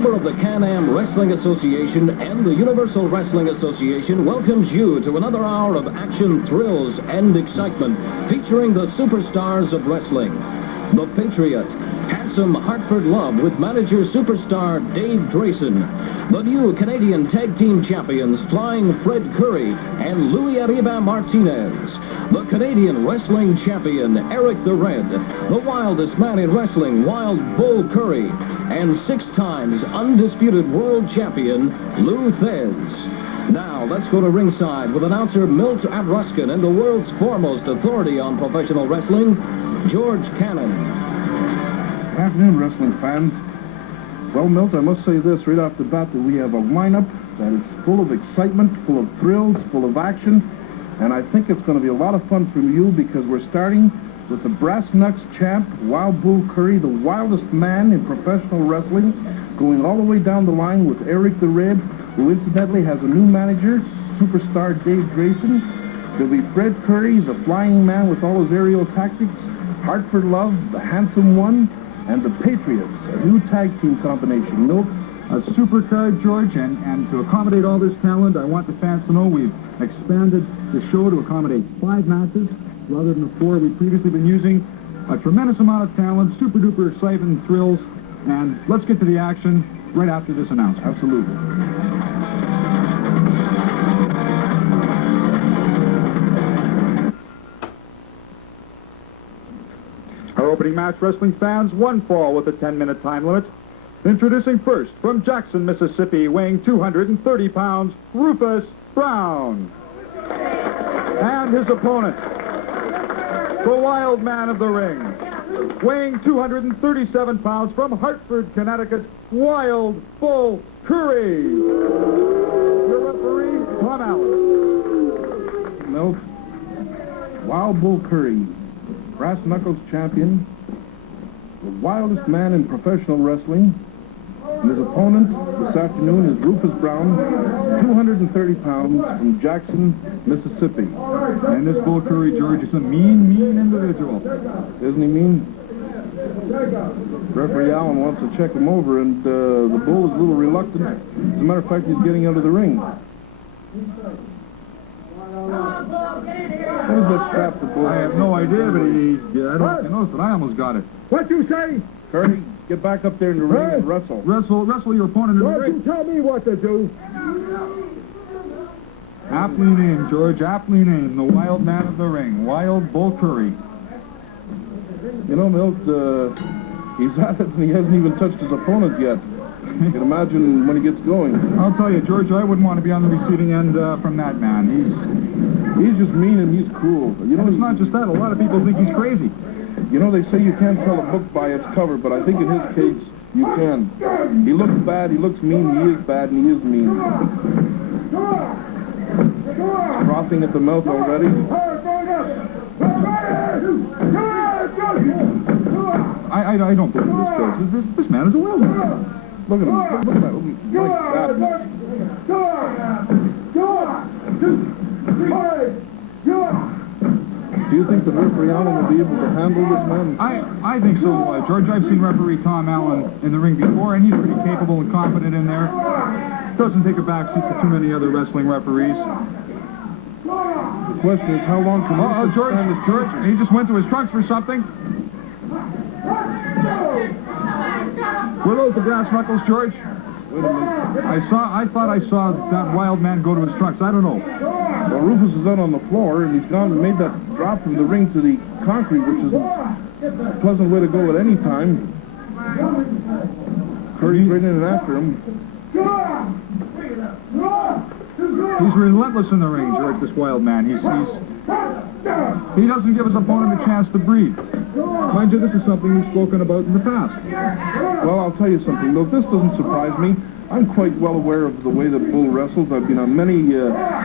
member of the Can-Am Wrestling Association and the Universal Wrestling Association, welcomes you to another hour of action, thrills, and excitement featuring the superstars of wrestling. The Patriot, handsome Hartford Love with manager superstar Dave Drayson. The new Canadian Tag Team Champions, Flying Fred Curry and Louis Arriba Martinez. The Canadian Wrestling Champion, Eric the Red. The wildest man in wrestling, Wild Bull Curry. And 6 times undisputed world champion, Lou Thez. Now, let's go to ringside with announcer Milt Abruskin and the world's foremost authority on professional wrestling, George Cannon. Good afternoon, wrestling fans. Well, Milt, I must say this right off the bat, that we have a lineup that is full of excitement, full of thrills, full of action, and I think it's going to be a lot of fun for you because we're starting with the Brass Knucks champ, Wild Bull Curry, the wildest man in professional wrestling, going all the way down the line with Eric the Red, who incidentally has a new manager, superstar Dave Drayson. There'll be Fred Curry, the flying man with all his aerial tactics, Hartford Love, the handsome one, and the Patriots, a new tag team combination. Milt? A supercard, George, and to accommodate all this talent, I want the fans to know we've expanded the show to accommodate 5 matches rather than the 4 we've previously been using. A tremendous amount of talent, super-duper excitement and thrills, and let's get to the action right after this announcement. Absolutely. Our opening match, wrestling fans, 1 fall with a 10-minute time limit. Introducing first, from Jackson, Mississippi, weighing 230 pounds, Rufus Brown. And his opponent, the wild man of the ring, weighing 237 pounds, from Hartford, Connecticut, Wild Bull Curry. Your referee, Tom Allen. Milt, Wild Bull Curry, Brass Knuckles champion, the wildest man in professional wrestling, and his opponent this afternoon is Rufus Brown, 230 pounds, from Jackson, Mississippi. And this Bull Curry, George, is a mean individual. Isn't he mean? Referee Allen wants to check him over, and the Bull is a little reluctant. As a matter of fact, he's getting out of the ring. What does that strap the Bull? I have no idea, but I don't know, but I almost got it. What you say? Curry, get back up there in the ring and wrestle. Wrestle your opponent in the Don't ring. you tell me what to do. Aptly named, George, aptly named, the wild man of the ring, Wild Bull Curry. You know, Milt, he's at it and he hasn't even touched his opponent yet. You can imagine when he gets going. I'll tell you, George, I wouldn't want to be on the receiving end from that man. He's just mean and he's cruel. You know, it's not just that. A lot of people think he's crazy. You know, they say you can't tell a book by its cover, but I think in his case, you can. He looks bad, he looks mean, he is bad, and he is mean. Frothing at the mouth already. I don't believe this, George. This man is a wild man. Look at him. Look at that. Like that. Do you think the referee Allen will be able to handle this man? I think so, George. I've seen referee Tom Allen in the ring before, and he's pretty capable and confident in there. Doesn't take a backseat to too many other wrestling referees. The question is, how long can George, he just went to his trunks for something. Were those the Brass Knuckles, George? Wait a minute. I thought I saw that wild man go to his trunks. I don't know. Well, Rufus is out on the floor, and he's gone and made that drop from the ring to the concrete, which is a pleasant way to go at any time. Curry's right in and after him. He's relentless in the ring, George, this wild man. He doesn't give his opponent a chance to breathe. Mind you, this is something we've spoken about in the past. Well, I'll tell you something, though. This doesn't surprise me. I'm quite well aware of the way that Bull wrestles. I've been on many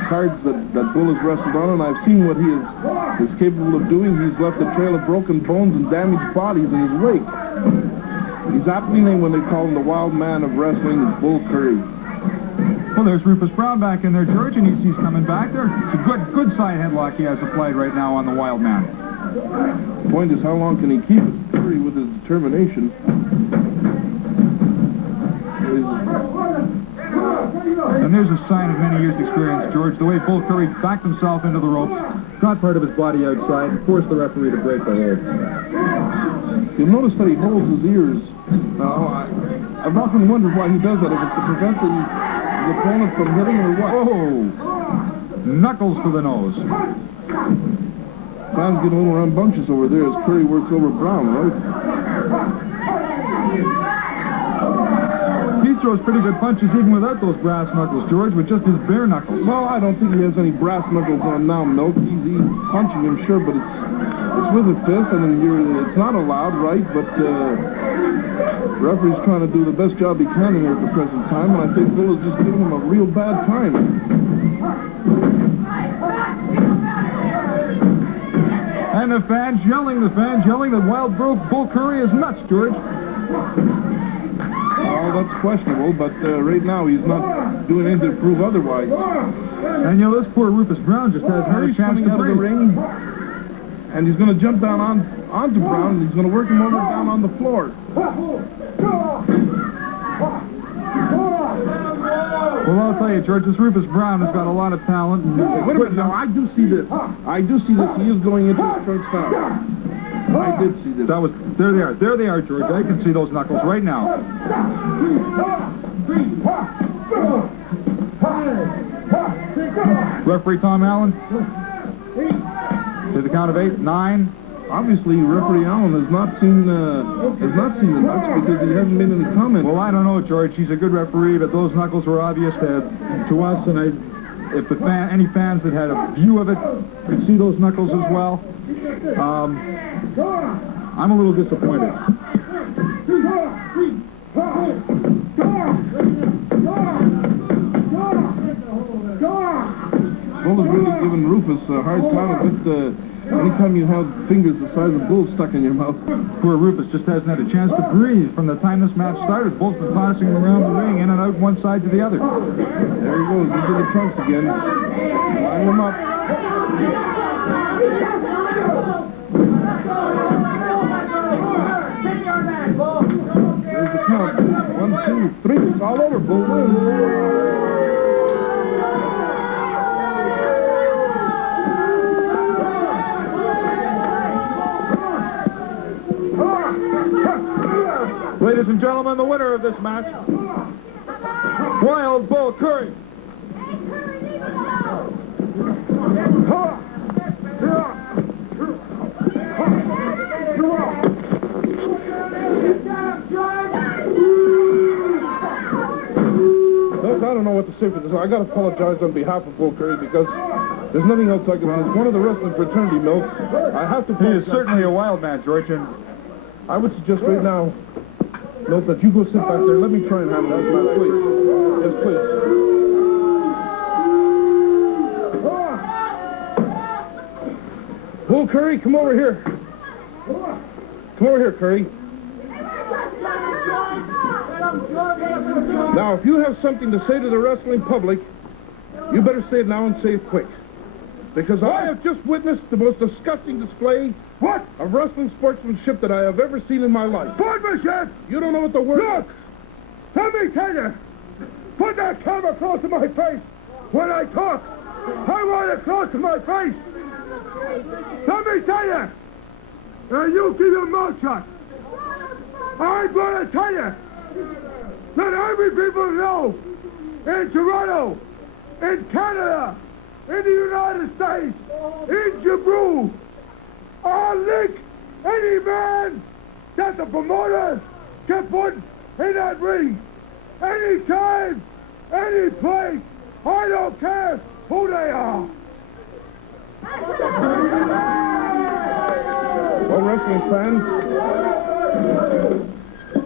cards that Bull has wrestled on, and I've seen what he is capable of doing. He's left a trail of broken bones and damaged bodies in his wake. He's aptly named when they call him the wild man of wrestling, Bull Curry. Well, there's Rufus Brown back in there, George, and he's coming back there. It's a good side headlock he has applied right now on the wild man. The point is, how long can he keep it? Curry, with his determination. And there's a sign of many years' experience, George. The way Bull Curry backed himself into the ropes, got part of his body outside, and forced the referee to break the hold. You'll notice that he holds his ears. I've often wondered why he does that, if it's to prevent the opponent from hitting or what. Oh! Knuckles to the nose. Fans get a little rambunctious over there as Curry works over Brown, right? He throws pretty good punches even without those brass knuckles, George, with just his bare knuckles. Well, I don't think he has any brass knuckles on now, Milt. He's punching him, sure, but it's with a fist, and then it's not allowed, right? But the referee's trying to do the best job he can here at the present time, and I think Bull is just giving him a real bad time. And the fans yelling that Wild Bull Curry is nuts, George. Well, that's questionable, but right now he's not doing anything to prove otherwise. And you know, this poor Rufus Brown just hasn't had a chance to out of the breathe. ring, and he's going to jump down onto Brown, and he's going to work him over down on the floor. Well, I'll tell you, George, this Rufus Brown has got a lot of talent. And Wait a minute, now, I do see this. I do see this. He is going into his trunks now. I did see this. There they are. There they are, George. I can see those knuckles right now. Referee Tom Allen. To the count of 8, 9. Obviously, referee Allen has not seen the nuts because he hasn't made any comment. Well, I don't know, George. He's a good referee, but those knuckles were obvious to us, and if any fans that had a view of it could see those knuckles as well. I'm a little disappointed. Bull is really giving Rufus a hard time with anytime you have fingers the size of Bull stuck in your mouth. Poor Rufus just hasn't had a chance to breathe from the time this match started. Bull's been tossing him around the ring, in and out, one side to the other. There he goes into the trunks again. Line him up. There's the count. 1, 2, 3. It's all over, Bull. Ladies and gentlemen, the winner of this match, Wild Bull Curry. Look, I don't know what to say for this. I got to apologize on behalf of Bull Curry because there's nothing else I can say. It's one of the wrestling fraternity, Milt. I have to He apologize. is certainly a wild man, George, and I would suggest right now, Milt, that you go sit back there. Let me try and handle this match, please. Yes, please. Bull Curry, come over here. Come over here, Curry. Now, if you have something to say to the wrestling public, you better say it now and say it quick. Because I have just witnessed the most disgusting display of wrestling sportsmanship that I have ever seen in my life. Sportsmanship! You don't know what the word Look! Let me tell you! Put that camera close to my face when I talk! I want it close to my face! Let me tell you! And you keep your mouth shut! I'm going to tell you! Let every people know in Toronto, in Canada, in the United States, in Jabroo, I'll lick any man that the promoters can put in that ring. Anytime, any place, I don't care who they are. Well, wrestling fans,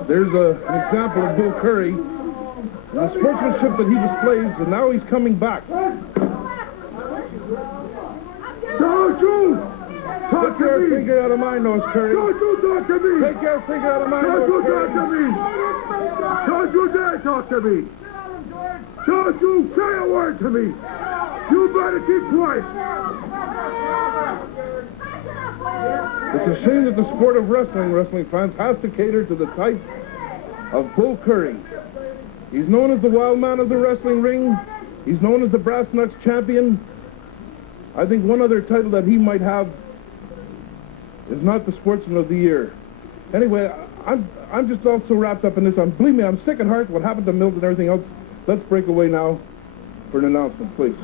there's an example of Bull Curry, the sportsmanship that he displays, and now he's coming back. Don't you talk Take to your me! finger out of my nose, Curry. Don't you talk to me! Take your finger out of my Don't nose, you Curry. talk to me! Don't you dare talk to me! Don't you say a word to me! You better keep quiet! It's a shame that the sport of wrestling fans, has to cater to the type of Bull Curry. He's known as the wild man of the wrestling ring. He's known as the Brass Knucks champion. I think one other title that he might have is not the Sportsman of the Year. Anyway, I'm just also wrapped up in this. Believe me, I'm sick at heart what happened to Milt and everything else. Let's break away now for an announcement, please.